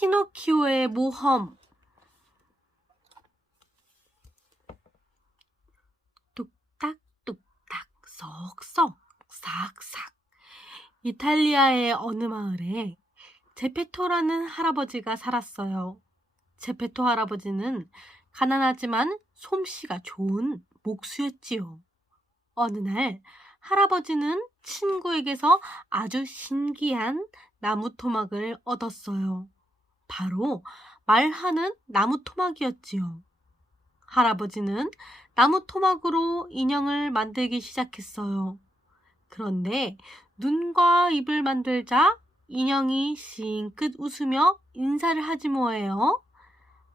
피노키오의 모험. 뚝딱뚝딱 쏙쏙 싹싹. 이탈리아의 어느 마을에 제페토라는 할아버지가 살았어요. 제페토 할아버지는 가난하지만 솜씨가 좋은 목수였지요. 어느 날 할아버지는 친구에게서 아주 신기한 나무 토막을 얻었어요. 바로 말하는 나무 토막이었지요. 할아버지는 나무 토막으로 인형을 만들기 시작했어요. 그런데 눈과 입을 만들자 인형이 싱긋 웃으며 인사를 하지 뭐예요.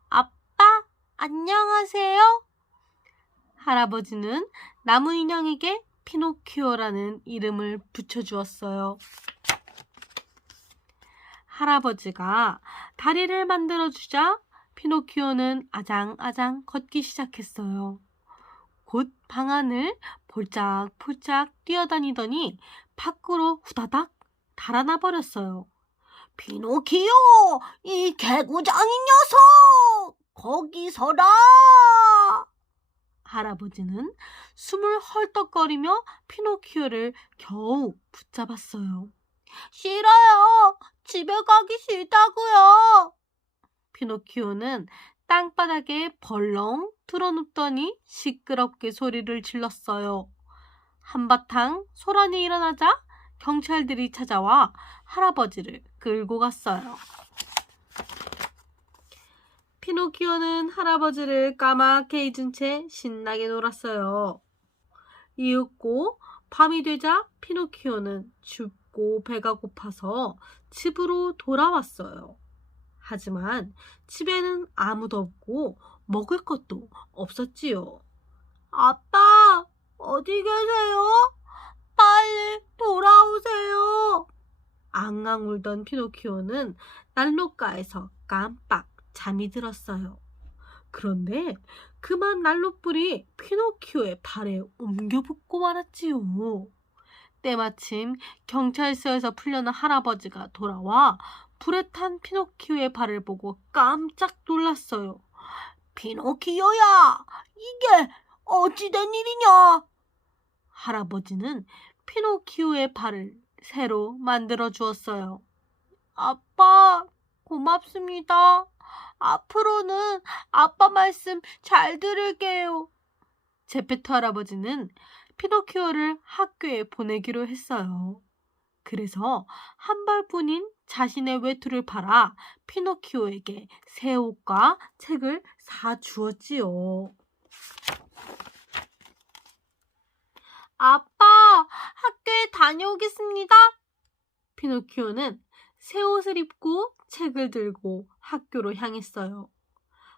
아빠, 안녕하세요. 할아버지는 나무 인형에게 피노키오라는 이름을 붙여주었어요. 할아버지가 다리를 만들어주자 피노키오는 아장아장 걷기 시작했어요. 곧 방 안을 폴짝폴짝 뛰어다니더니 밖으로 후다닥 달아나 버렸어요. 피노키오, 이 개구장인 녀석! 거기 서라! 할아버지는 숨을 헐떡거리며 피노키오를 겨우 붙잡았어요. 싫어요. 집에 가기 싫다고요. 피노키오는 땅바닥에 벌렁 드러눕더니 시끄럽게 소리를 질렀어요. 한바탕 소란이 일어나자 경찰들이 찾아와 할아버지를 끌고 갔어요. 피노키오는 할아버지를 까맣게 잊은 채 신나게 놀았어요. 이윽고 밤이 되자 피노키오는 춥고 배가 고파서 집으로 돌아왔어요. 하지만 집에는 아무도 없고 먹을 것도 없었지요. 아빠, 어디 계세요? 빨리 돌아오세요. 앙앙 울던 피노키오는 난로가에서 깜빡 잠이 들었어요. 그런데 그만 난로불이 피노키오의 발에 옮겨 붙고 말았지요. 때마침 경찰서에서 풀려난 할아버지가 돌아와 불에 탄 피노키오의 발을 보고 깜짝 놀랐어요. 피노키오야, 이게 어찌된 일이냐? 할아버지는 피노키오의 발을 새로 만들어 주었어요. 아빠, 고맙습니다. 앞으로는 아빠 말씀 잘 들을게요. 제페토 할아버지는 피노키오를 학교에 보내기로 했어요. 그래서 한 벌뿐인 자신의 외투를 팔아 피노키오에게 새 옷과 책을 사주었지요. 아빠, 학교에 다녀오겠습니다. 피노키오는 새 옷을 입고 책을 들고 학교로 향했어요.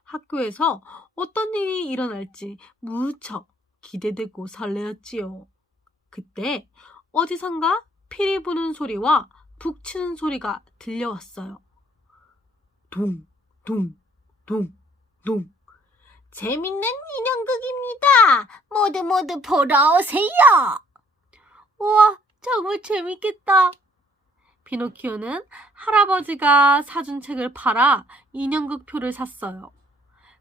학교에서 어떤 일이 일어날지 무척 기대되고 설레었지요. 그때 어디선가 피리 부는 소리와 북 치는 소리가 들려왔어요. 동, 동, 동, 동. 재밌는 인형극입니다. 모두 보러 오세요. 우와, 정말 재밌겠다. 피노키오는 할아버지가 사준 책을 팔아 인형극 표를 샀어요.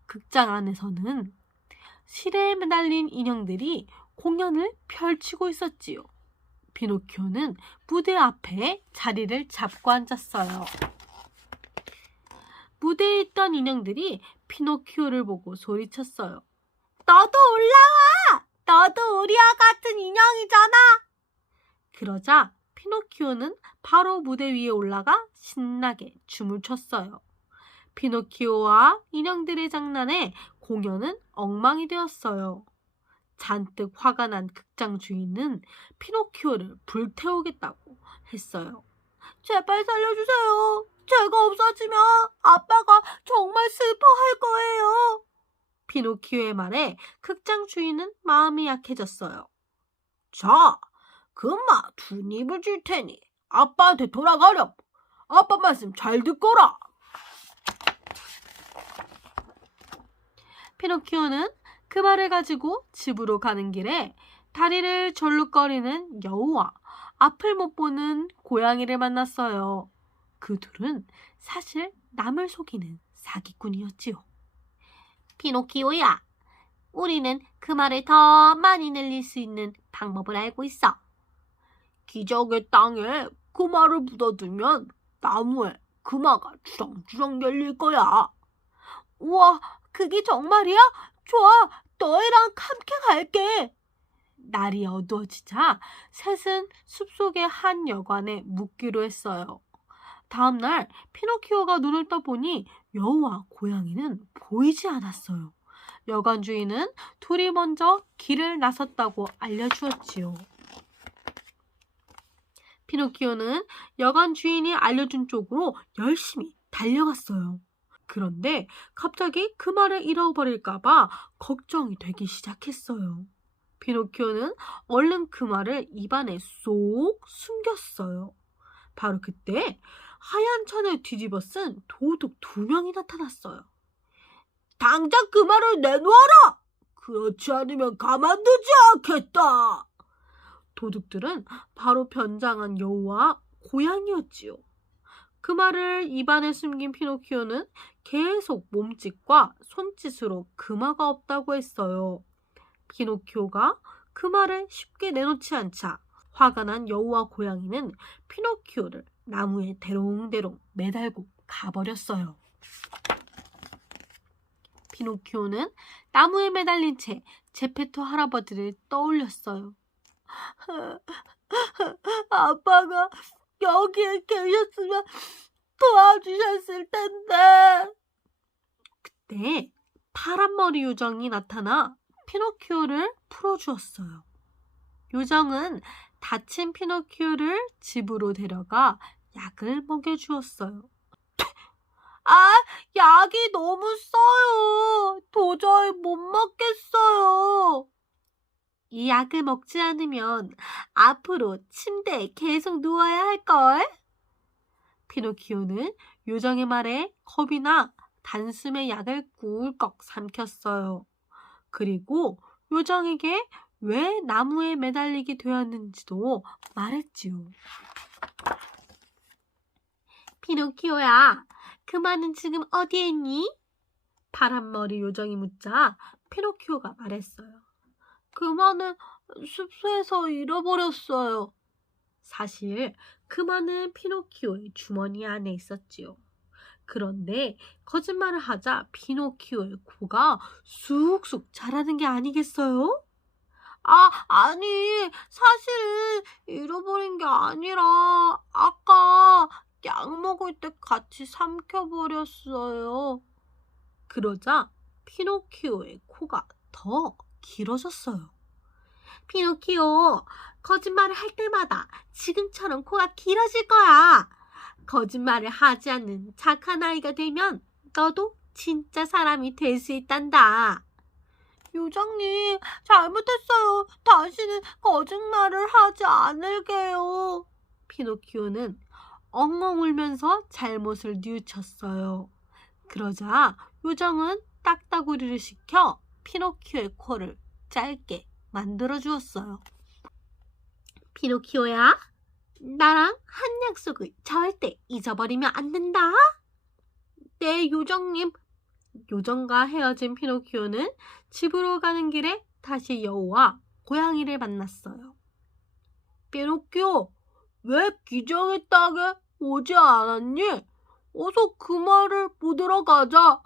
극장 안에서는 실에 매달린 인형들이 공연을 펼치고 있었지요. 피노키오는 무대 앞에 자리를 잡고 앉았어요. 무대에 있던 인형들이 피노키오를 보고 소리쳤어요. 너도 올라와! 너도 우리와 같은 인형이잖아. 그러자 피노키오는 바로 무대 위에 올라가 신나게 춤을 췄어요. 피노키오와 인형들의 장난에 공연은 엉망이 되었어요. 잔뜩 화가 난 극장 주인은 피노키오를 불태우겠다고 했어요. 제발 살려주세요. 제가 없어지면 아빠가 정말 슬퍼할 거예요. 피노키오의 말에 극장 주인은 마음이 약해졌어요. 자, 금마 두 입을 줄 테니 아빠한테 돌아가렴. 아빠 말씀 잘 듣거라. 피노키오는 그 말을 가지고 집으로 가는 길에 다리를 절룩거리는 여우와 앞을 못 보는 고양이를 만났어요. 그 둘은 사실 남을 속이는 사기꾼이었지요. 피노키오야, 우리는 그 말을 더 많이 늘릴 수 있는 방법을 알고 있어. 기적의 땅에 금화를 묻어두면 나무에 금화가 주렁주렁 열릴 거야. 우와, 그게 정말이야? 좋아, 너희랑 함께 갈게. 날이 어두워지자 셋은 숲속의 한 여관에 묵기로 했어요. 다음 날 피노키오가 눈을 떠보니 여우와 고양이는 보이지 않았어요. 여관 주인은 둘이 먼저 길을 나섰다고 알려주었지요. 피노키오는 여관 주인이 알려준 쪽으로 열심히 달려갔어요. 그런데 갑자기 그 말을 잃어버릴까봐 걱정이 되기 시작했어요. 피노키오는 얼른 그 말을 입안에 쏙 숨겼어요. 바로 그때 하얀 천을 뒤집어 쓴 도둑 2명이 나타났어요. 당장 그 말을 내놓아라! 그렇지 않으면 가만두지 않겠다. 도둑들은 바로 변장한 여우와 고양이였지요. 그 말을 입안에 숨긴 피노키오는 계속 몸짓과 손짓으로 금화가 없다고 했어요. 피노키오가 그 말을 쉽게 내놓지 않자 화가 난 여우와 고양이는 피노키오를 나무에 대롱대롱 매달고 가버렸어요. 피노키오는 나무에 매달린 채 제페토 할아버지를 떠올렸어요. 아빠가 여기에 계셨으면 도와주셨을 텐데. 그때 파란머리 요정이 나타나 피노키오를 풀어주었어요. 요정은 다친 피노키오를 집으로 데려가 약을 먹여주었어요. 아, 약이 너무 써요. 도저히 못 먹겠어요. 이 약을 먹지 않으면 앞으로 침대에 계속 누워야 할걸? 피노키오는 요정의 말에 겁이 나 단숨에 약을 꿀꺽 삼켰어요. 그리고 요정에게 왜 나무에 매달리게 되었는지도 말했지요. 피노키오야, 금화는 지금 어디에 있니? 파란머리 요정이 묻자 피노키오가 말했어요. 금화는 숲에서 잃어버렸어요. 사실 금화는 피노키오의 주머니 안에 있었지요. 그런데 거짓말을 하자 피노키오의 코가 쑥쑥 자라는 게 아니겠어요? 아니, 사실은 잃어버린 게 아니라 아까 약 먹을 때 같이 삼켜버렸어요. 그러자 피노키오의 코가 더 길어졌어요. 피노키오, 거짓말을 할 때마다 지금처럼 코가 길어질 거야. 거짓말을 하지 않는 착한 아이가 되면 너도 진짜 사람이 될 수 있단다. 요정님, 잘못했어요. 다시는 거짓말을 하지 않을게요. 피노키오는 엉엉 울면서 잘못을 뉘우쳤어요. 그러자 요정은 딱따구리를 시켜 피노키오의 코를 짧게 만들어 주었어요. 피노키오야, 나랑 한 약속을 절대 잊어버리면 안 된다. 네, 요정님. 요정과 헤어진 피노키오는 집으로 가는 길에 다시 여우와 고양이를 만났어요. 피노키오, 왜 기적의 땅에 오지 않았니? 어서 그 말을 묻으러 가자.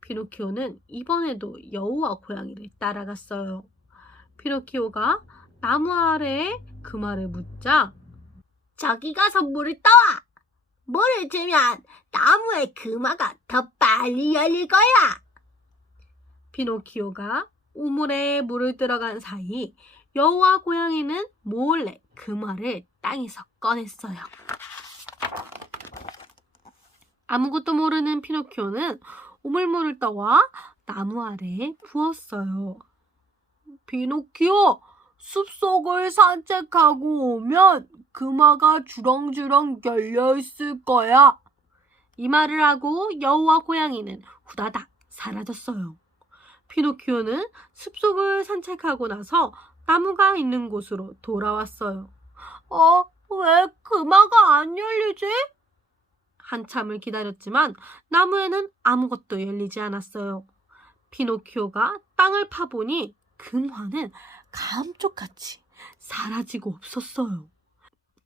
피노키오는 이번에도 여우와 고양이를 따라갔어요. 피노키오가 나무 아래에 그 말을 묻자 저기 가서 물을 떠와. 물을 주면 나무에 금화가 더 빨리 열릴 거야. 피노키오가 우물에 물을 들어간 사이 여우와 고양이는 몰래 금화를 땅에서 꺼냈어요. 아무것도 모르는 피노키오는 우물물을 떠와 나무 아래에 부었어요. 피노키오, 숲속을 산책하고 오면 금화가 주렁주렁 열려 있을 거야. 이 말을 하고 여우와 고양이는 후다닥 사라졌어요. 피노키오는 숲속을 산책하고 나서 나무가 있는 곳으로 돌아왔어요. 왜 금화가 안 열리지? 한참을 기다렸지만 나무에는 아무것도 열리지 않았어요. 피노키오가 땅을 파보니 금화는 감쪽같이 사라지고 없었어요.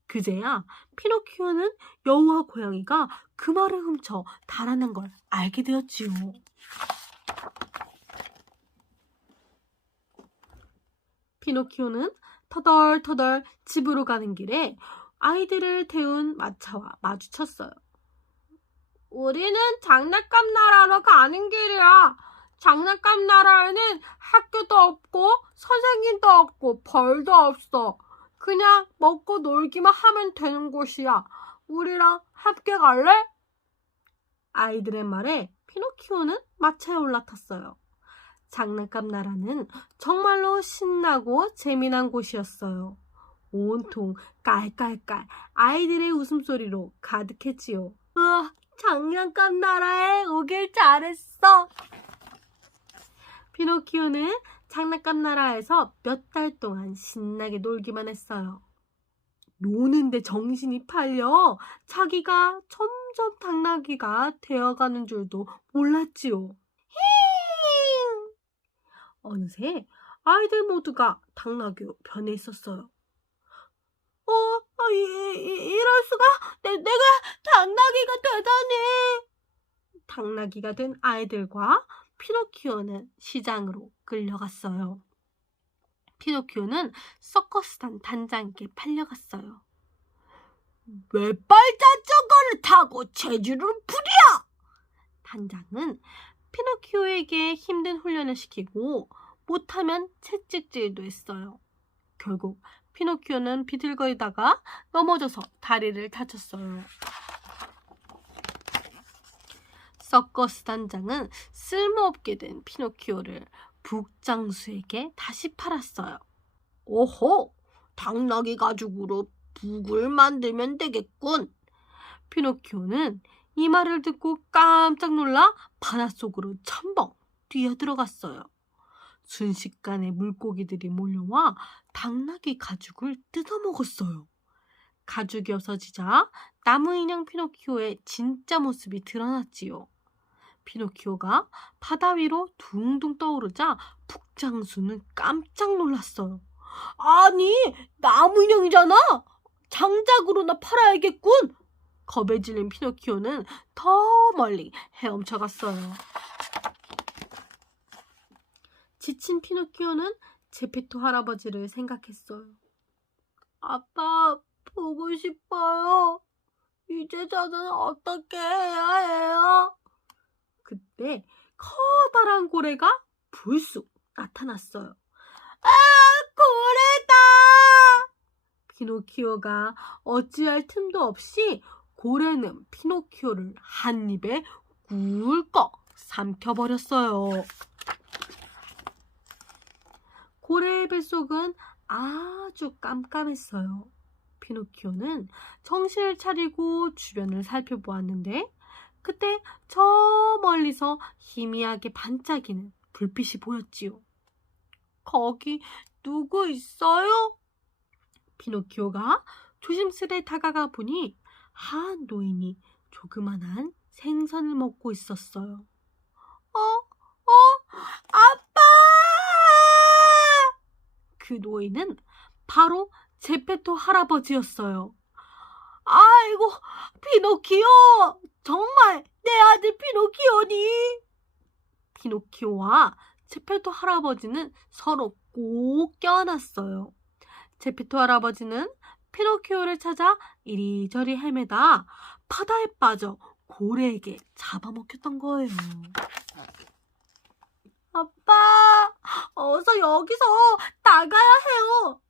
그제야 피노키오는 여우와 고양이가 금화를 훔쳐 달아난 걸 알게 되었지요. 피노키오는 터덜터덜 집으로 가는 길에 아이들을 태운 마차와 마주쳤어요. 우리는 장난감 나라로 가는 길이야. 장난감 나라에는 학교도 없고 선생님도 없고 벌도 없어. 그냥 먹고 놀기만 하면 되는 곳이야. 우리랑 함께 갈래? 아이들의 말에 피노키오는 마차에 올라탔어요. 장난감 나라는 정말로 신나고 재미난 곳이었어요. 온통 깔깔깔 아이들의 웃음소리로 가득했지요. 우와, 장난감 나라에 오길 잘했어. 피노키오는 장난감 나라에서 몇 달 동안 신나게 놀기만 했어요. 노는데 정신이 팔려 자기가 점점 당나귀가 되어가는 줄도 몰랐지요. 어느새 아이들 모두가 당나귀로 변해 있었어요. 이럴 수가? 내가 당나귀가 되다니. 당나귀가 된 아이들과 피노키오는 시장으로 끌려갔어요. 피노키오는 서커스단 단장에게 팔려갔어요. 외발 자전거를 타고 체주를 부려! 단장은 피노키오에게 힘든 훈련을 시키고 못하면 채찍질도 했어요. 결국 피노키오는 비틀거리다가 넘어져서 다리를 다쳤어요. 서커스 단장은 쓸모없게 된 피노키오를 북장수에게 다시 팔았어요. 오호, 당나귀 가죽으로 북을 만들면 되겠군. 피노키오는 이 말을 듣고 깜짝 놀라 바닷속으로 첨벙 뛰어들어갔어요. 순식간에 물고기들이 몰려와 당나귀 가죽을 뜯어먹었어요. 가죽이 없어지자 나무 인형 피노키오의 진짜 모습이 드러났지요. 피노키오가 바다 위로 둥둥 떠오르자 북장수는 깜짝 놀랐어요. 아니, 나무 인형이잖아. 장작으로나 팔아야겠군. 겁에 질린 피노키오는 더 멀리 헤엄쳐갔어요. 지친 피노키오는 제페토 할아버지를 생각했어요. 아빠, 보고 싶어요. 이제 저는 어떻게 해야 해요? 그때 커다란 고래가 불쑥 나타났어요. 고래다! 피노키오가 어찌할 틈도 없이 고래는 피노키오를 한 입에 꿀꺽 삼켜버렸어요. 고래의 뱃속은 아주 깜깜했어요. 피노키오는 정신을 차리고 주변을 살펴보았는데 그때 저 멀리서 희미하게 반짝이는 불빛이 보였지요. 거기 누구 있어요? 피노키오가 조심스레 다가가 보니 한 노인이 조그만한 생선을 먹고 있었어요. 아빠! 그 노인은 바로 제페토 할아버지였어요. 아이고, 피노키오! 정말 내 아들 피노키오니? 피노키오와 제페토 할아버지는 서로 꼭 껴안았어요. 제페토 할아버지는 피노키오를 찾아 이리저리 헤매다 바다에 빠져 고래에게 잡아먹혔던 거예요. 아빠, 어서 여기서 나가야 해요.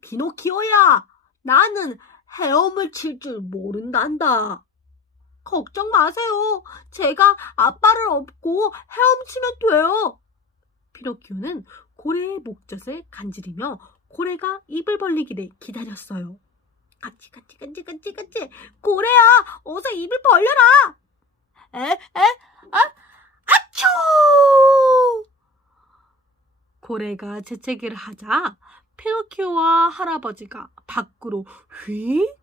피노키오야, 나는 헤엄을 칠 줄 모른단다. 걱정 마세요. 제가 아빠를 업고 헤엄치면 돼요. 피노키오는 고래의 목젖을 간지리며 고래가 입을 벌리기를 기다렸어요. 같이. 고래야, 어서 입을 벌려라. 아츄! 고래가 재채기를 하자 피노키오와 할아버지가 밖으로 휙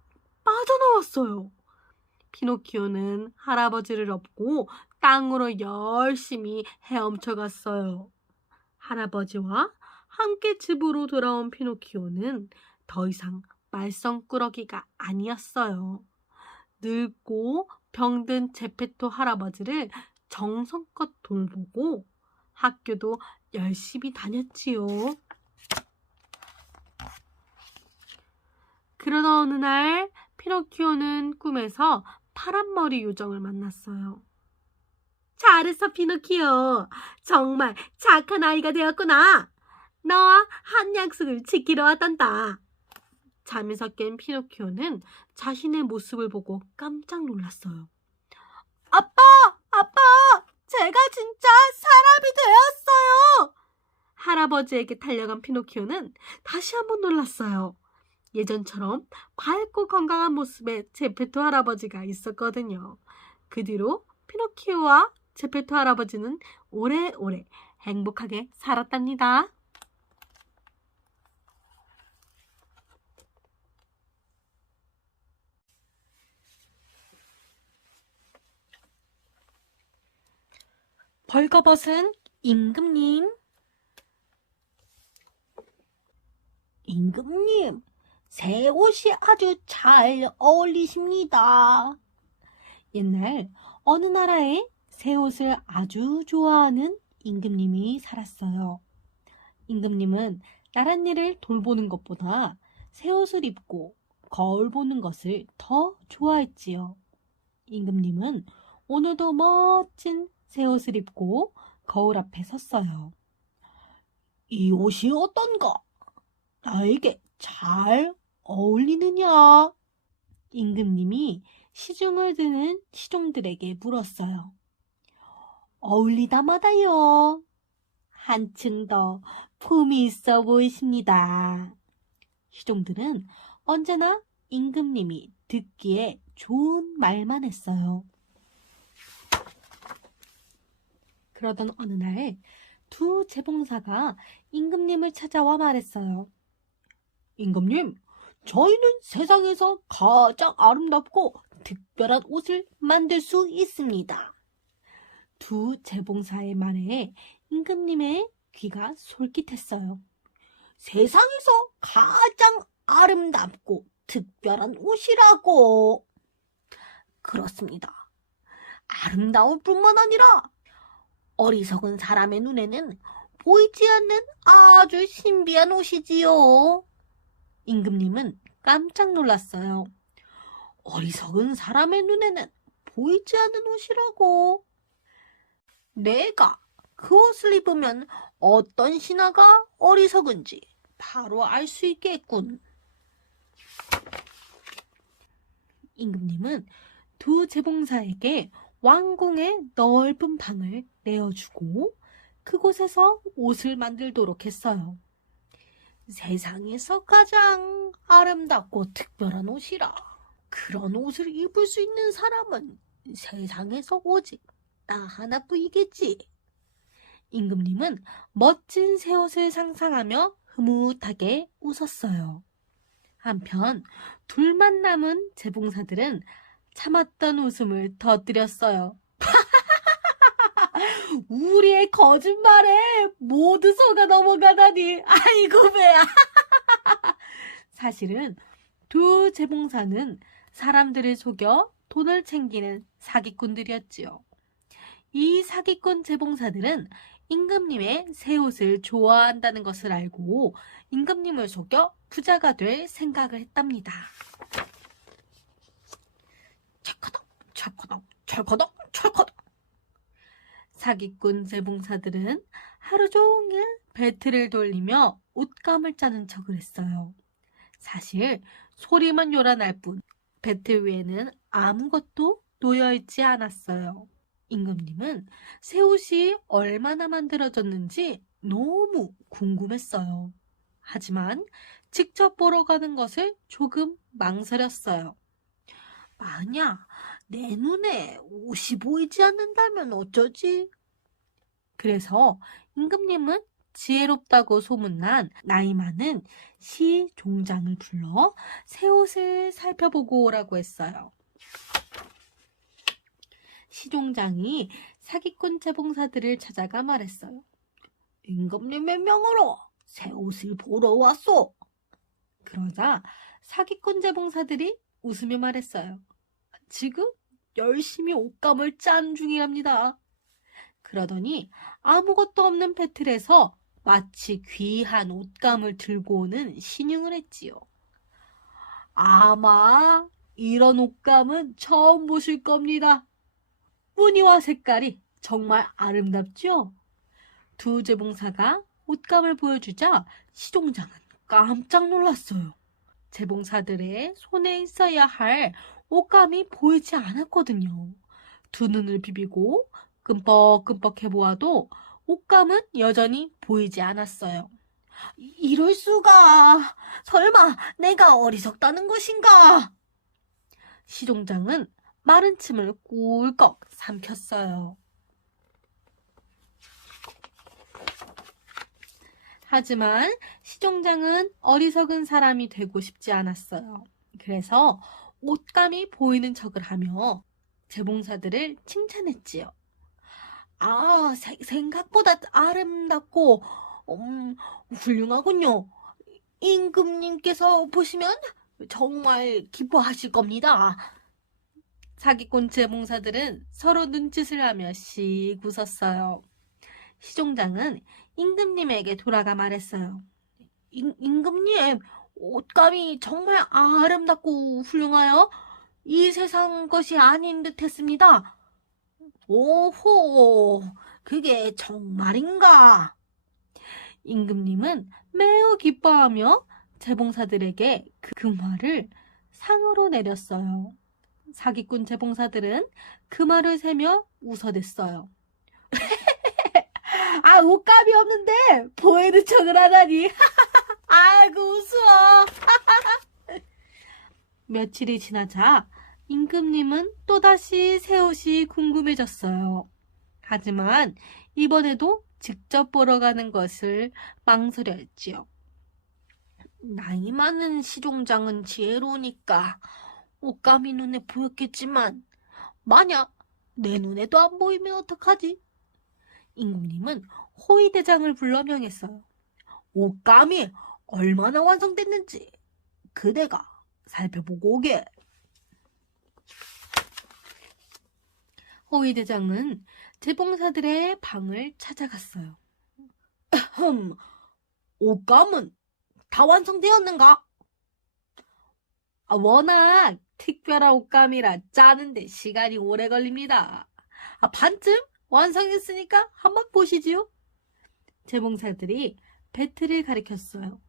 빠져나왔어요. 피노키오는 할아버지를 업고 땅으로 열심히 헤엄쳐 갔어요. 할아버지와 함께 집으로 돌아온 피노키오는 더 이상 말썽꾸러기가 아니었어요. 늙고 병든 제페토 할아버지를 정성껏 돌보고 학교도 열심히 다녔지요. 그러던 어느 날 피노키오는 꿈에서 파란머리 요정을 만났어요. 잘했어, 피노키오. 정말 착한 아이가 되었구나. 너와 한 약속을 지키러 왔단다. 잠에서 깬 피노키오는 자신의 모습을 보고 깜짝 놀랐어요. 아빠! 제가 진짜 사람이 되었어요! 할아버지에게 달려간 피노키오는 다시 한번 놀랐어요. 예전처럼 밝고 건강한 모습의 제페토 할아버지가 있었거든요. 그 뒤로 피노키오와 제페토 할아버지는 오래오래 행복하게 살았답니다. 벌거벗은 임금님. 임금님, 새 옷이 아주 잘 어울리십니다. 옛날 어느 나라에 새 옷을 아주 좋아하는 임금님이 살았어요. 임금님은 나랏일을 돌보는 것보다 새 옷을 입고 거울 보는 것을 더 좋아했지요. 임금님은 오늘도 멋진 새 옷을 입고 거울 앞에 섰어요. 이 옷이 어떤가? 나에게 잘 어울리느냐? 임금님이 시중을 드는 시종들에게 물었어요. 어울리다마다요. 한층 더 품이 있어 보이십니다. 시종들은 언제나 임금님이 듣기에 좋은 말만 했어요. 그러던 어느 날 두 재봉사가 임금님을 찾아와 말했어요. 임금님, 저희는 세상에서 가장 아름답고 특별한 옷을 만들 수 있습니다. 두 재봉사의 말에 임금님의 귀가 솔깃했어요. 세상에서 가장 아름답고 특별한 옷이라고. 그렇습니다. 아름다울 뿐만 아니라 어리석은 사람의 눈에는 보이지 않는 아주 신비한 옷이지요. 임금님은 깜짝 놀랐어요. 어리석은 사람의 눈에는 보이지 않는 옷이라고. 내가 그 옷을 입으면 어떤 신하가 어리석은지 바로 알 수 있겠군. 임금님은 두 재봉사에게 왕궁의 넓은 방을 내어주고 그곳에서 옷을 만들도록 했어요. 세상에서 가장 아름답고 특별한 옷이라. 그런 옷을 입을 수 있는 사람은 세상에서 오직 나 하나뿐이겠지. 임금님은 멋진 새 옷을 상상하며 흐뭇하게 웃었어요. 한편 둘만 남은 재봉사들은 참았던 웃음을 터뜨렸어요. 우리의 거짓말에 모두 속아 넘어가다니. 아이고 배야. 사실은 두 재봉사는 사람들을 속여 돈을 챙기는 사기꾼들이었지요. 이 사기꾼 재봉사들은 임금님의 새 옷을 좋아한다는 것을 알고 임금님을 속여 부자가 될 생각을 했답니다. 철커덕. 사기꾼 재봉사들은 하루 종일 배틀을 돌리며 옷감을 짜는 척을 했어요. 사실 소리만 요란할 뿐 배틀 위에는 아무것도 놓여있지 않았어요. 임금님은 새 옷이 얼마나 만들어졌는지 너무 궁금했어요. 하지만 직접 보러 가는 것을 조금 망설였어요. 만약 내 눈에 옷이 보이지 않는다면 어쩌지? 그래서 임금님은 지혜롭다고 소문난 나이 많은 시종장을 불러 새 옷을 살펴보고 오라고 했어요. 시종장이 사기꾼 재봉사들을 찾아가 말했어요. 임금님의 명으로 새 옷을 보러 왔소. 그러자 사기꾼 재봉사들이 웃으며 말했어요. 지금 열심히 옷감을 짠 중이랍니다. 그러더니 아무것도 없는 배틀에서 마치 귀한 옷감을 들고 오는 신용을 했지요. 아마 이런 옷감은 처음 보실 겁니다. 무늬와 색깔이 정말 아름답죠? 두 재봉사가 옷감을 보여주자 시종장은 깜짝 놀랐어요. 재봉사들의 손에 있어야 할 옷감이 보이지 않았거든요. 두 눈을 비비고 끔뻑끔뻑 해보아도 옷감은 여전히 보이지 않았어요. 이럴 수가. 설마 내가 어리석다는 것인가? 시종장은 마른 침을 꿀꺽 삼켰어요. 하지만 시종장은 어리석은 사람이 되고 싶지 않았어요. 그래서 옷감이 보이는 척을 하며 재봉사들을 칭찬했지요. 아, 생각보다 아름답고 훌륭하군요. 임금님께서 보시면 정말 기뻐하실 겁니다. 사기꾼 재봉사들은 서로 눈짓을 하며 씩 웃었어요. 시종장은 임금님에게 돌아가 말했어요. 임금님, 옷감이 정말 아름답고 훌륭하여 이 세상 것이 아닌 듯 했습니다. 오호, 그게 정말인가? 임금님은 매우 기뻐하며 재봉사들에게 그 금화를 상으로 내렸어요. 사기꾼 재봉사들은 금화를 세며 웃어댔어요. 아, 옷감이 없는데 보이는 척을 하다니. 아이고, 우스워. 며칠이 지나자 임금님은 또다시 새 옷이 궁금해졌어요. 하지만 이번에도 직접 보러 가는 것을 망설여 했지요. 나이 많은 시종장은 지혜로우니까 옷감이 눈에 보였겠지만 만약 내 눈에도 안 보이면 어떡하지? 임금님은 호위대장을 불러 명했어요. 옷감이 얼마나 완성됐는지 그대가 살펴보고 오게. 호위대장은 재봉사들의 방을 찾아갔어요. 옷감은 다 완성되었는가? 워낙 특별한 옷감이라 짜는데 시간이 오래 걸립니다. 반쯤 완성했으니까 한번 보시지요. 재봉사들이 배틀을 가리켰어요.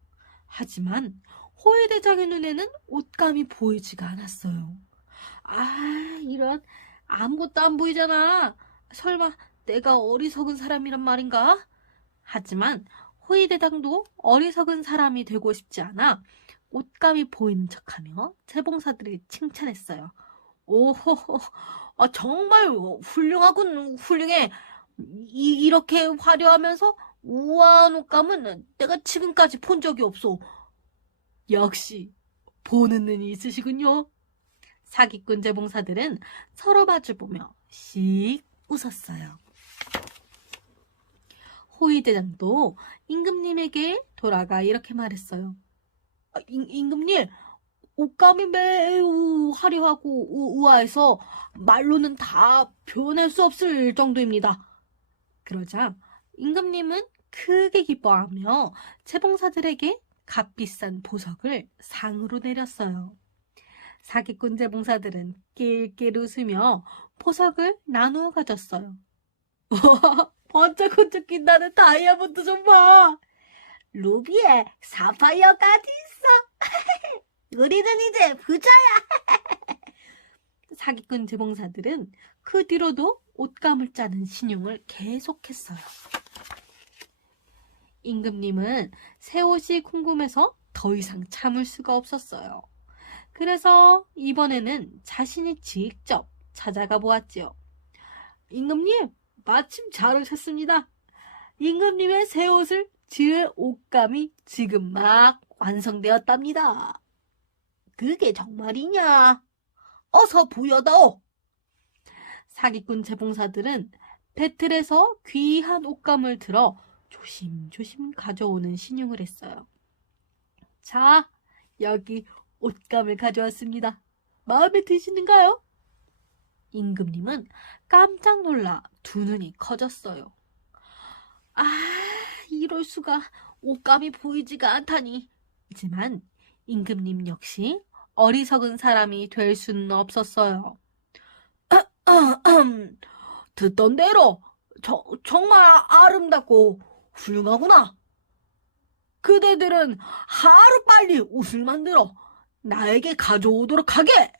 하지만 호위대장의 눈에는 옷감이 보이지가 않았어요. 이런, 아무것도 안 보이잖아. 설마 내가 어리석은 사람이란 말인가? 하지만 호위대장도 어리석은 사람이 되고 싶지 않아 옷감이 보이는 척하며 재봉사들을 칭찬했어요. 오호호, 정말 훌륭하군, 훌륭해. 이렇게 화려하면서 우아한 옷감은 내가 지금까지 본 적이 없어. 역시 보는 눈이 있으시군요. 사기꾼 재봉사들은 서로 마주보며 씩 웃었어요. 호위대장도 임금님에게 돌아가 이렇게 말했어요. 임금님, 옷감이 매우 화려하고 우아해서 말로는 다 표현할 수 없을 정도입니다. 그러자 임금님은 크게 기뻐하며 재봉사들에게 값비싼 보석을 상으로 내렸어요. 사기꾼 재봉사들은 낄낄 웃으며 보석을 나누어 가졌어요. 번쩍번쩍 빛나는 다이아몬드 좀 봐. 루비에 사파이어까지 있어. 우리는 이제 부자야. 사기꾼 재봉사들은 그 뒤로도 옷감을 짜는 신용을 계속했어요. 임금님은 새 옷이 궁금해서 더 이상 참을 수가 없었어요. 그래서 이번에는 자신이 직접 찾아가 보았지요. 임금님, 마침 잘 오셨습니다. 임금님의 새 옷을 지을 옷감이 지금 막 완성되었답니다. 그게 정말이냐? 어서 보여다오. 사기꾼 재봉사들은 배틀에서 귀한 옷감을 들어 조심조심 가져오는 신용을 했어요. 자, 여기 옷감을 가져왔습니다. 마음에 드시는가요? 임금님은 깜짝 놀라 두 눈이 커졌어요. 아, 이럴 수가. 옷감이 보이지가 않다니. 하지만 임금님 역시 어리석은 사람이 될 수는 없었어요. 듣던 대로 정말 아름답고 훌륭하구나. 그대들은 하루빨리 옷을 만들어 나에게 가져오도록 하게.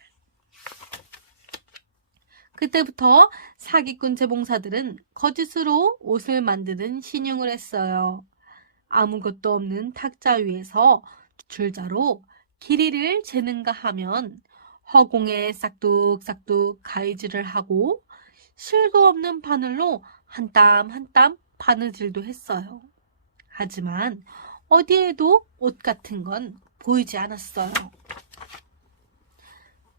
그때부터 사기꾼 재봉사들은 거짓으로 옷을 만드는 신용을 했어요. 아무것도 없는 탁자 위에서 줄자로 길이를 재는가 하면 허공에 싹둑싹둑 가위질을 하고 실도 없는 바늘로 한 땀 한 땀 바느질도 했어요. 하지만 어디에도 옷 같은 건 보이지 않았어요.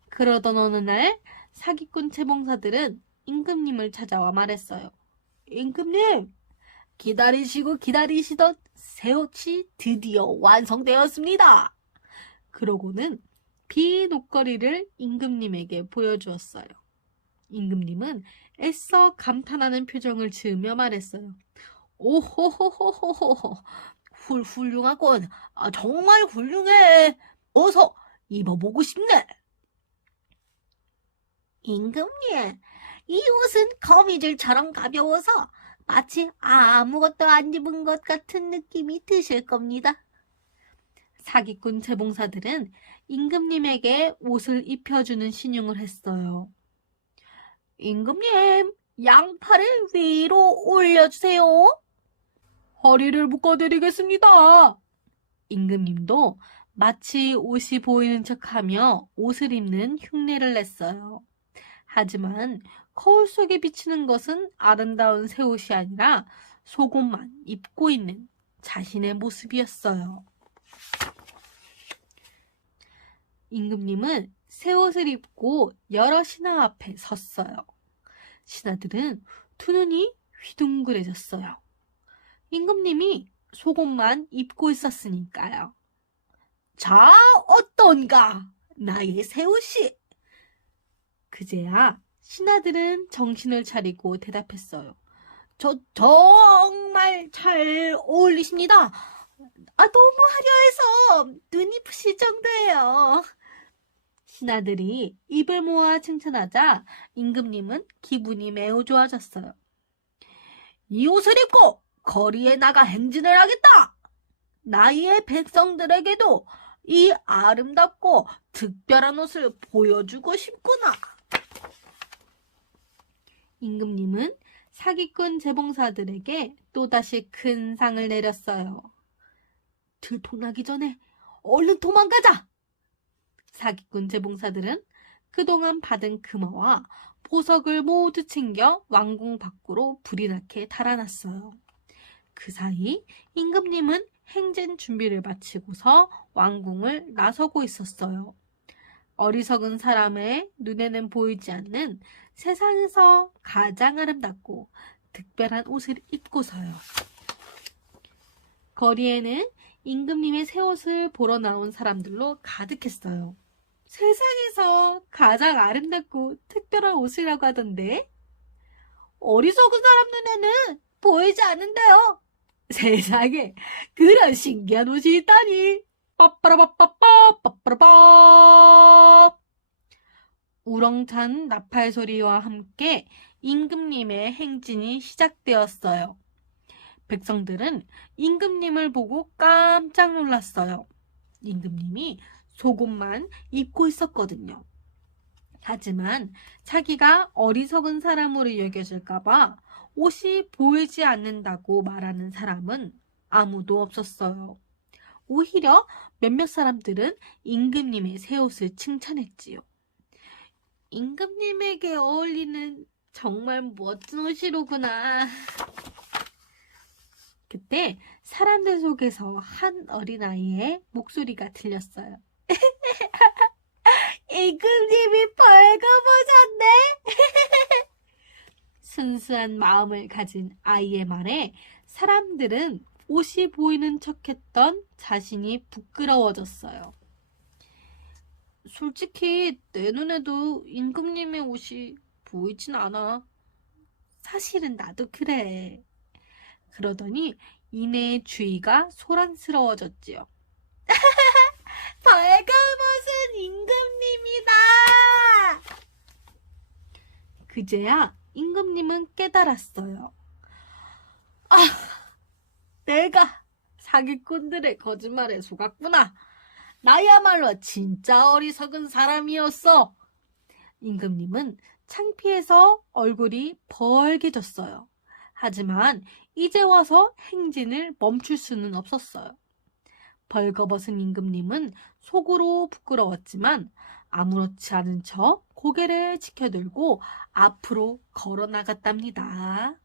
그러던 어느 날 사기꾼 재봉사들은 임금님을 찾아와 말했어요. 임금님, 기다리시고 기다리시던 새 옷이 드디어 완성되었습니다. 그러고는 빈 옷걸이를 임금님에게 보여주었어요. 임금님은 애써 감탄하는 표정을 지으며 말했어요. 오호호호호호, 훌륭하군. 정말 훌륭해. 어서 입어보고 싶네. 임금님, 이 옷은 거미줄처럼 가벼워서 마치 아무것도 안 입은 것 같은 느낌이 드실 겁니다. 사기꾼 재봉사들은 임금님에게 옷을 입혀주는 신용을 했어요. 임금님, 양팔을 위로 올려주세요. 허리를 묶어드리겠습니다. 임금님도 마치 옷이 보이는 척하며 옷을 입는 흉내를 냈어요. 하지만 거울 속에 비치는 것은 아름다운 새 옷이 아니라 속옷만 입고 있는 자신의 모습이었어요. 임금님은 새 옷을 입고 여러 신하 앞에 섰어요. 신하들은 두 눈이 휘둥그레졌어요. 임금님이 속옷만 입고 있었으니까요. 자, 어떤가? 나의 새 옷이. 그제야 신하들은 정신을 차리고 대답했어요. 정말 잘 어울리십니다. 너무 화려해서 눈이 부실 정도예요. 신하들이 입을 모아 칭찬하자 임금님은 기분이 매우 좋아졌어요. 이 옷을 입고 거리에 나가 행진을 하겠다. 나의 백성들에게도 이 아름답고 특별한 옷을 보여주고 싶구나. 임금님은 사기꾼 재봉사들에게 또다시 큰 상을 내렸어요. 들통나기 전에 얼른 도망가자. 사기꾼 재봉사들은 그동안 받은 금화와 보석을 모두 챙겨 왕궁 밖으로 불이 나게 달아났어요. 그 사이 임금님은 행진 준비를 마치고서 왕궁을 나서고 있었어요. 어리석은 사람의 눈에는 보이지 않는 세상에서 가장 아름답고 특별한 옷을 입고서요. 거리에는 임금님의 새 옷을 보러 나온 사람들로 가득했어요. 세상에서 가장 아름답고 특별한 옷이라고 하던데 어리석은 사람 눈에는 보이지 않는데요. 세상에 그런 신기한 옷이 있다니. 빠빠라빠빠빠 빠빠라빠. 우렁찬 나팔 소리와 함께 임금님의 행진이 시작되었어요. 백성들은 임금님을 보고 깜짝 놀랐어요. 임금님이 속옷만 입고 있었거든요. 하지만 자기가 어리석은 사람으로 여겨질까봐 옷이 보이지 않는다고 말하는 사람은 아무도 없었어요. 오히려 몇몇 사람들은 임금님의 새 옷을 칭찬했지요. 임금님에게 어울리는 정말 멋진 옷이로구나. 그때 사람들 속에서 한 어린아이의 목소리가 들렸어요. 임금님이 벌거벗었네. 순수한 마음을 가진 아이의 말에 사람들은 옷이 보이는 척했던 자신이 부끄러워졌어요. 솔직히 내 눈에도 임금님의 옷이 보이진 않아. 사실은 나도 그래. 그러더니 이내의 주위가 소란스러워졌지요. 벌금 옷은 임금님이다. 그제야 임금님은 깨달았어요. 아, 내가 사기꾼들의 거짓말에 속았구나. 나야말로 진짜 어리석은 사람이었어. 임금님은 창피해서 얼굴이 벌개졌어요. 하지만 이제 와서 행진을 멈출 수는 없었어요. 벌거벗은 임금님은 속으로 부끄러웠지만 아무렇지 않은 척 고개를 치켜들고 앞으로 걸어 나갔답니다.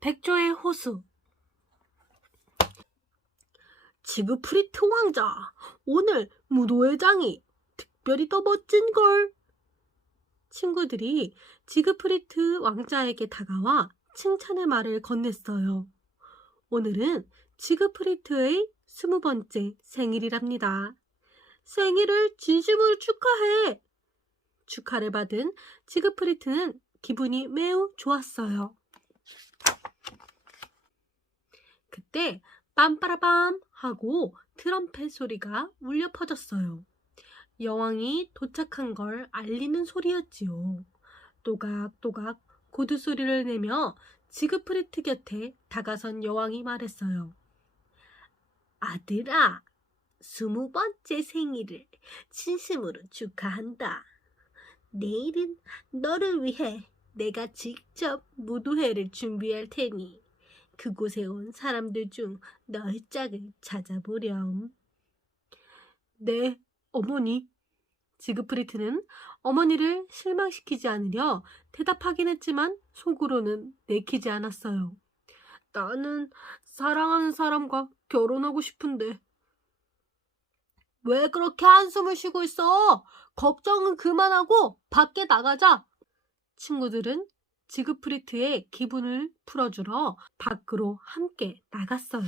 백조의 호수. 지그프리트 왕자, 오늘 무도회장이 특별히 더 멋진걸. 친구들이 지그프리트 왕자에게 다가와 칭찬의 말을 건넸어요. 오늘은 지그프리트의 20번째 생일이랍니다. 생일을 진심으로 축하해! 축하를 받은 지그프리트는 기분이 매우 좋았어요. 그때 빰빠라밤 하고 트럼펫 소리가 울려 퍼졌어요. 여왕이 도착한 걸 알리는 소리였지요. 또각또각 고두 소리를 내며 지그프리트 곁에 다가선 여왕이 말했어요. 아들아, 20번째 생일을 진심으로 축하한다. 내일은 너를 위해 내가 직접 무도회를 준비할 테니 그곳에 온 사람들 중 너의 짝을 찾아보렴. 네, 어머니. 지그프리트는 어머니를 실망시키지 않으려 대답하긴 했지만 속으로는 내키지 않았어요. 나는 사랑하는 사람과 결혼하고 싶은데. 왜 그렇게 한숨을 쉬고 있어? 걱정은 그만하고 밖에 나가자. 친구들은 지그프리트의 기분을 풀어주러 밖으로 함께 나갔어요.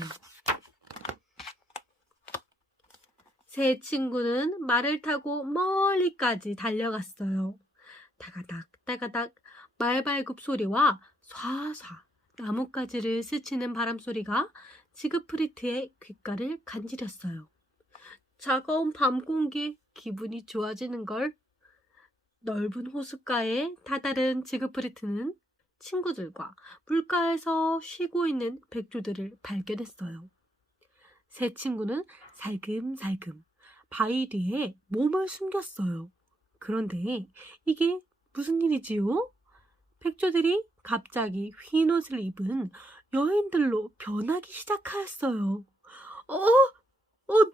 세 친구는 말을 타고 멀리까지 달려갔어요. 다가닥 다가닥 말발굽 소리와 쏴쏴 나뭇가지를 스치는 바람 소리가 지그프리트의 귓가를 간지렸어요. 차가운 밤 공기에 기분이 좋아지는걸. 넓은 호숫가에 다다른 지그프리트는 친구들과 물가에서 쉬고 있는 백조들을 발견했어요. 세 친구는 살금살금 바위 뒤에 몸을 숨겼어요. 그런데 이게 무슨 일이지요? 백조들이 갑자기 흰 옷을 입은 여인들로 변하기 시작하였어요.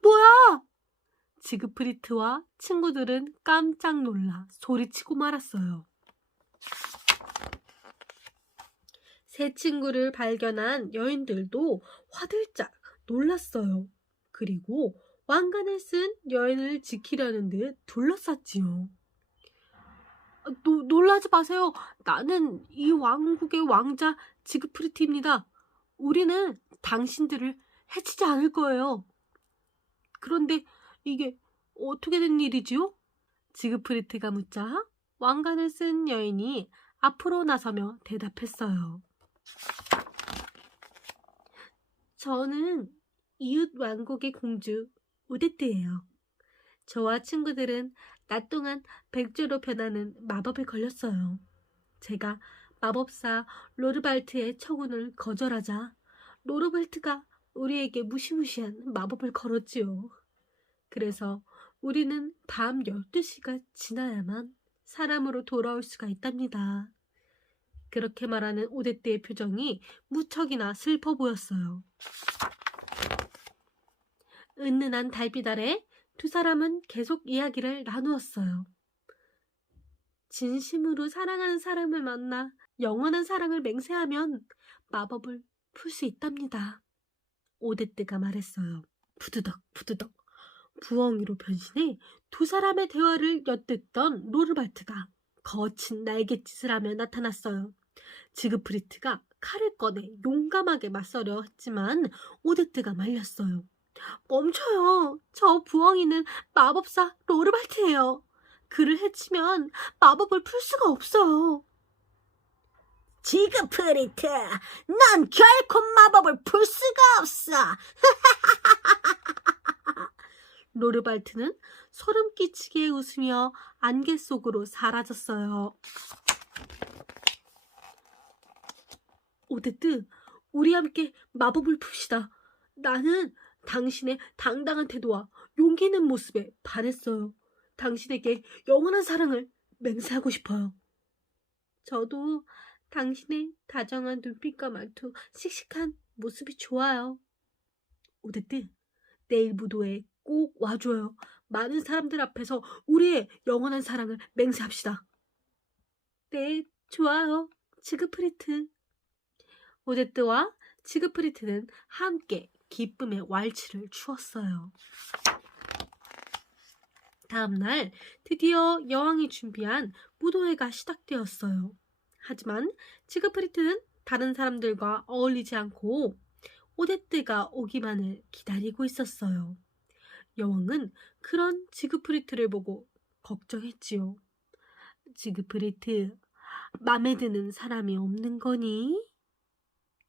뭐야? 지그프리트와 친구들은 깜짝 놀라 소리치고 말았어요. 새 친구를 발견한 여인들도 화들짝 놀랐어요. 그리고 왕관을 쓴 여인을 지키려는 듯 둘러쌌지요. 놀라지 마세요. 나는 이 왕국의 왕자 지그프리트입니다. 우리는 당신들을 해치지 않을 거예요. 그런데 이게 어떻게 된 일이지요? 지그프리트가 묻자 왕관을 쓴 여인이 앞으로 나서며 대답했어요. 저는 이웃 왕국의 공주 오데트예요. 저와 친구들은 낮 동안 백조로 변하는 마법에 걸렸어요. 제가 마법사 로르발트의 처군을 거절하자 로르발트가 우리에게 무시무시한 마법을 걸었지요. 그래서 우리는 밤 12시가 지나야만 사람으로 돌아올 수가 있답니다. 그렇게 말하는 오데트의 표정이 무척이나 슬퍼 보였어요. 은은한 달빛 아래 두 사람은 계속 이야기를 나누었어요. 진심으로 사랑하는 사람을 만나 영원한 사랑을 맹세하면 마법을 풀 수 있답니다. 오데트가 말했어요. 부드덕 부드덕 부엉이로 변신해 두 사람의 대화를 엿듣던 로르발트가 거친 날갯짓을 하며 나타났어요. 지그프리트가 칼을 꺼내 용감하게 맞서려 했지만 오데트가 말렸어요. 멈춰요. 저 부엉이는 마법사 로르발트예요. 그를 해치면 마법을 풀 수가 없어요. 지그프리트, 넌 결코 마법을 풀 수가 없어. 로르발트는 소름 끼치게 웃으며 안개 속으로 사라졌어요. 오데트, 우리 함께 마법을 풉시다. 나는 당신의 당당한 태도와 용기 있는 모습에 반했어요. 당신에게 영원한 사랑을 맹세하고 싶어요. 저도 당신의 다정한 눈빛과 말투, 씩씩한 모습이 좋아요. 오데트, 내일 무도에 꼭 와줘요. 많은 사람들 앞에서 우리의 영원한 사랑을 맹세합시다. 네, 좋아요. 지그프리트. 오데트와 지그프리트는 함께 기쁨의 왈츠를 추었어요. 다음날 드디어 여왕이 준비한 무도회가 시작되었어요. 하지만 지그프리트는 다른 사람들과 어울리지 않고 오데트가 오기만을 기다리고 있었어요. 여왕은 그런 지그프리트를 보고 걱정했지요. 지그프리트, 맘에 드는 사람이 없는 거니?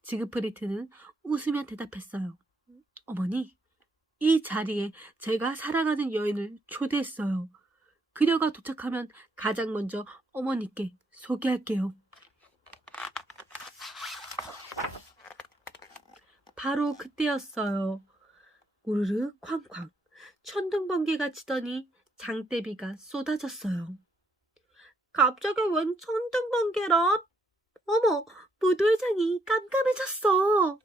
지그프리트는 웃으며 대답했어요. 어머니, 이 자리에 제가 사랑하는 여인을 초대했어요. 그녀가 도착하면 가장 먼저 어머니께 소개할게요. 바로 그때였어요. 우르르 쾅쾅. 천둥번개가 치더니 장대비가 쏟아졌어요. 갑자기 웬 천둥번개라? 어머, 무도회장이 깜깜해졌어.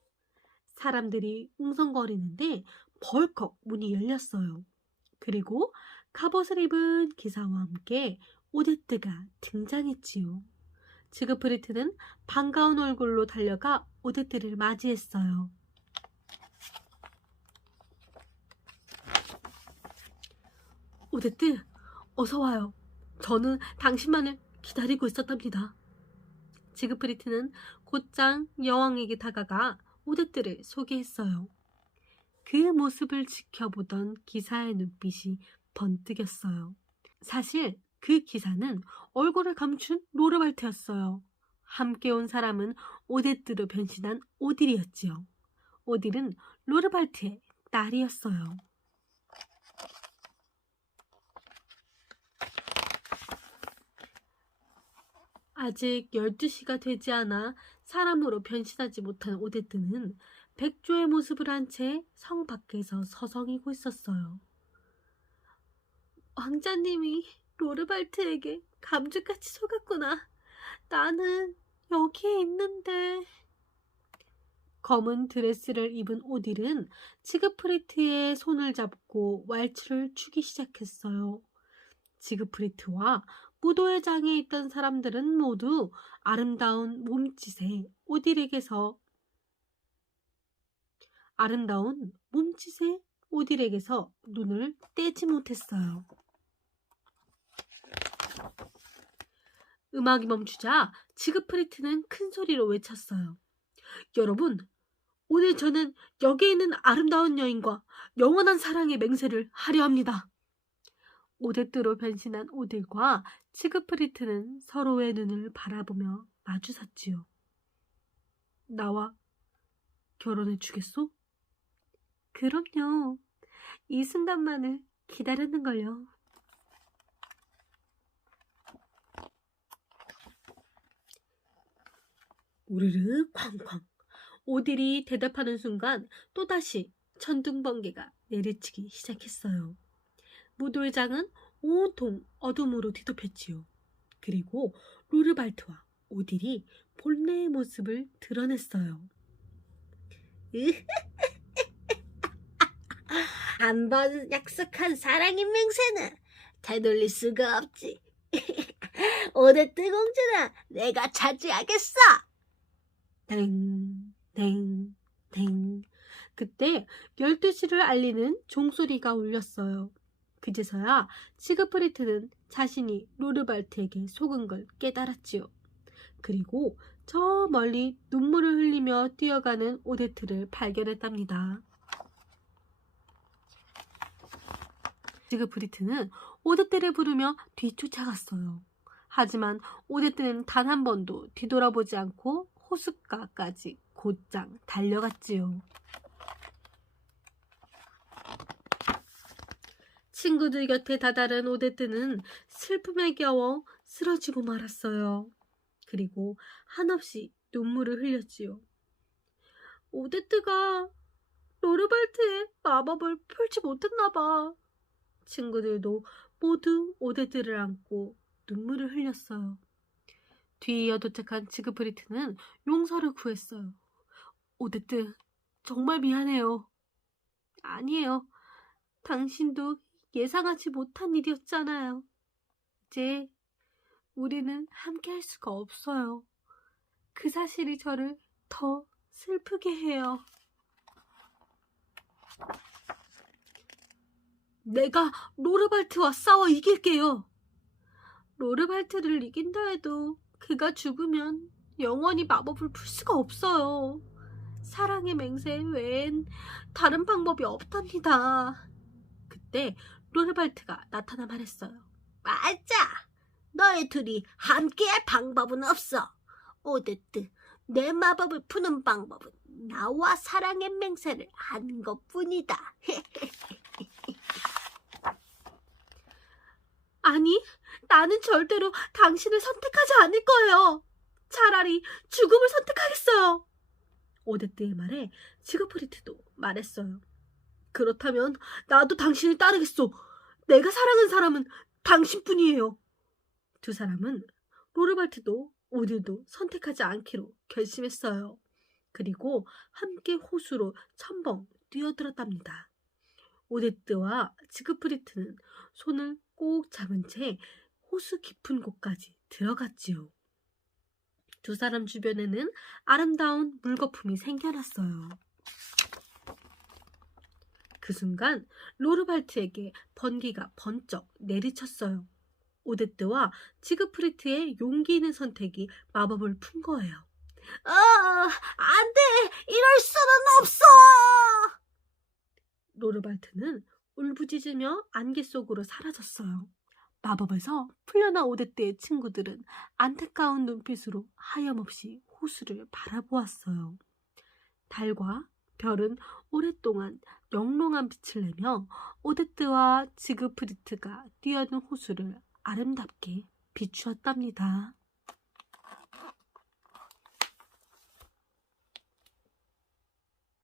사람들이 웅성거리는데 벌컥 문이 열렸어요. 그리고 갑옷을 입은 기사와 함께 오데트가 등장했지요. 지그프리트는 반가운 얼굴로 달려가 오데트를 맞이했어요. 오데트, 어서 와요. 저는 당신만을 기다리고 있었답니다. 지그프리트는 곧장 여왕에게 다가가 오데트를 소개했어요. 그 모습을 지켜보던 기사의 눈빛이 번뜩였어요. 사실 그 기사는 얼굴을 감춘 로르발트였어요. 함께 온 사람은 오데트로 변신한 오딜이었지요. 오딜은 로르발트의 딸이었어요. 아직 12시가 되지 않아 사람으로 변신하지 못한 오데트는 백조의 모습을 한 채 성 밖에서 서성이고 있었어요. 왕자님이 로르발트에게 감쪽같이 속았구나. 나는 여기에 있는데. 검은 드레스를 입은 오딜은 지그프리트의 손을 잡고 왈츠를 추기 시작했어요. 지그프리트와 무도회장에 있던 사람들은 모두 아름다운 몸짓에 오딜에게서 눈을 떼지 못했어요. 음악이 멈추자 지그프리트는 큰 소리로 외쳤어요. 여러분, 오늘 저는 여기에 있는 아름다운 여인과 영원한 사랑의 맹세를 하려 합니다. 오데트로 변신한 오딜과 지그프리트는 서로의 눈을 바라보며 마주섰지요. 나와 결혼해 주겠소? 그럼요. 이 순간만을 기다렸는걸요. 우르르 쾅쾅. 오딜이 대답하는 순간 또다시 천둥번개가 내리치기 시작했어요. 무도회장은 온통 어둠으로 뒤덮였지요. 그리고 로르발트와 오딜이 본래의 모습을 드러냈어요. 한번 약속한 사랑의 맹세는 되돌릴 수가 없지. 오데트 공주는 내가 차지하겠어. 땡, 땡, 땡. 그때 12시를 알리는 종소리가 울렸어요. 그제서야 시그프리트는 자신이 로르발트에게 속은 걸 깨달았지요. 그리고 저 멀리 눈물을 흘리며 뛰어가는 오데트를 발견했답니다. 시그프리트는 오데트를 부르며 뒤쫓아갔어요. 하지만 오데트는 단 한 번도 뒤돌아보지 않고 호숫가까지 곧장 달려갔지요. 친구들 곁에 다다른 오데트는 슬픔에 겨워 쓰러지고 말았어요. 그리고 한없이 눈물을 흘렸지요. 오데트가 로르발트의 마법을 풀지 못했나 봐. 친구들도 모두 오데트를 안고 눈물을 흘렸어요. 뒤이어 도착한 지그프리트는 용서를 구했어요. 오데트, 정말 미안해요. 아니에요. 당신도 예상하지 못한 일이었잖아요. 이제 우리는 함께 할 수가 없어요. 그 사실이 저를 더 슬프게 해요. 내가 로르발트와 싸워 이길게요. 로르발트를 이긴다 해도 그가 죽으면 영원히 마법을 풀 수가 없어요. 사랑의 맹세 외엔 다른 방법이 없답니다. 그때 로르발트가 나타나 말했어요. 맞아. 너희 둘이 함께할 방법은 없어. 오데트, 내 마법을 푸는 방법은 나와 사랑의 맹세를 하는 것뿐이다. 아니, 나는 절대로 당신을 선택하지 않을 거예요. 차라리 죽음을 선택하겠어요. 오데트의 말에 지그프리트도 말했어요. 그렇다면 나도 당신을 따르겠소. 내가 사랑하는 사람은 당신뿐이에요. 두 사람은 로르발트도 오딜도 선택하지 않기로 결심했어요. 그리고 함께 호수로 첨벙 뛰어들었답니다. 오데트와 지그프리트는 손을 꼭 잡은 채 호수 깊은 곳까지 들어갔지요. 두 사람 주변에는 아름다운 물거품이 생겨났어요. 그 순간 로르발트에게 번개가 번쩍 내리쳤어요. 오데트와 지그프리트의 용기 있는 선택이 마법을 푼 거예요. 안 돼! 이럴 수는 없어! 로르발트는 울부짖으며 안개 속으로 사라졌어요. 마법에서 풀려난 오데트의 친구들은 안타까운 눈빛으로 하염없이 호수를 바라보았어요. 달과 별은 오랫동안 영롱한 빛을 내며 오데트와 지그프리트가 뛰어든 호수를 아름답게 비추었답니다.